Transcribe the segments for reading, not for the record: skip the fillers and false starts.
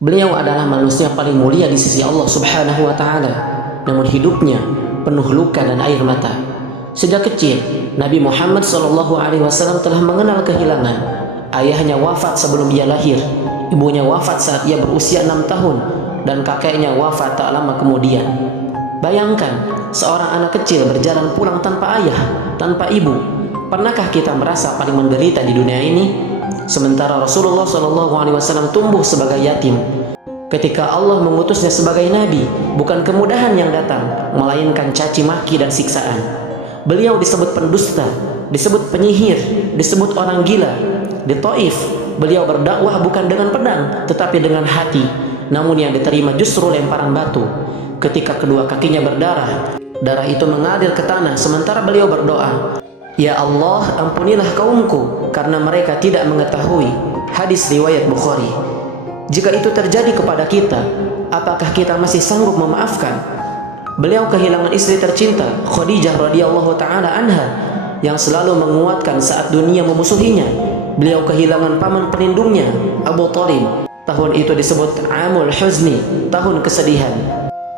Beliau adalah manusia paling mulia di sisi Allah Subhanahu wa Ta'ala, namun hidupnya penuh luka dan air mata. Sejak kecil, Nabi Muhammad SAW telah mengenal kehilangan. Ayahnya wafat sebelum ia lahir, ibunya wafat saat ia berusia 6 tahun, dan kakeknya wafat tak lama kemudian. Bayangkan, seorang anak kecil berjalan pulang tanpa ayah, tanpa ibu. Pernahkah kita merasa paling menderita di dunia ini? Sementara Rasulullah SAW tumbuh sebagai yatim. Ketika Allah mengutusnya sebagai nabi, bukan kemudahan yang datang, melainkan caci maki dan siksaan. Beliau disebut pendusta, disebut penyihir, disebut orang gila. Di Taif, beliau berdakwah bukan dengan pedang, tetapi dengan hati. Namun yang diterima justru lemparan batu. Ketika kedua kakinya berdarah, darah itu mengalir ke tanah sementara beliau berdoa, "Ya Allah, ampunilah kaumku karena mereka tidak mengetahui." Hadis riwayat Bukhari. Jika itu terjadi kepada kita, apakah kita masih sanggup memaafkan? Beliau kehilangan istri tercinta Khadijah radhiyallahu taala anha yang selalu menguatkan saat dunia memusuhinya. Beliau kehilangan paman pelindungnya Abu Thalib. Tahun itu disebut Amul Huzni, tahun kesedihan.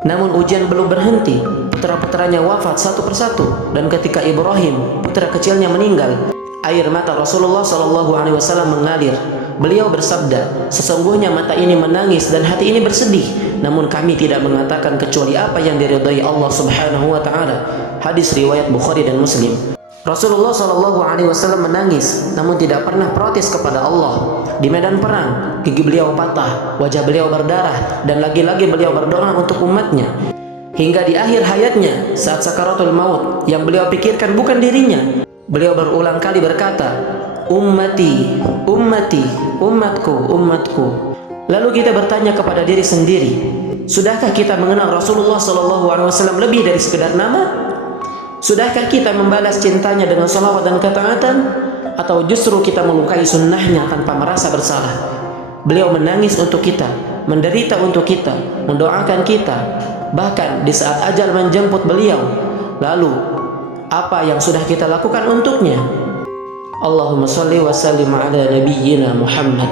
Namun ujian belum berhenti. Putra-putranya wafat satu persatu, dan ketika Ibrahim, putra kecilnya, meninggal, air mata Rasulullah SAW mengalir. Beliau bersabda, "Sesungguhnya mata ini menangis dan hati ini bersedih, namun kami tidak mengatakan kecuali apa yang diridhai Allah Subhanahu wa Ta'ala." Hadis riwayat Bukhari dan Muslim. Rasulullah SAW menangis, namun tidak pernah protes kepada Allah. Di medan perang, gigi beliau patah, wajah beliau berdarah, dan lagi-lagi beliau berdoa untuk umatnya. Hingga di akhir hayatnya, saat sakaratul maut, yang beliau pikirkan bukan dirinya. Beliau berulang kali berkata, "Ummati, ummati, umatku, umatku." Lalu kita bertanya kepada diri sendiri, sudahkah kita mengenal Rasulullah SAW lebih dari sekedar nama? Sudahkah kita membalas cintanya dengan salawat dan ketaatan? Atau justru kita melukai sunnahnya tanpa merasa bersalah? Beliau menangis untuk kita, menderita untuk kita, mendoakan kita, bahkan di saat ajal menjemput beliau. Lalu, apa yang sudah kita lakukan untuknya? Allahumma shalli wa sallim ala nabiyyina Muhammad.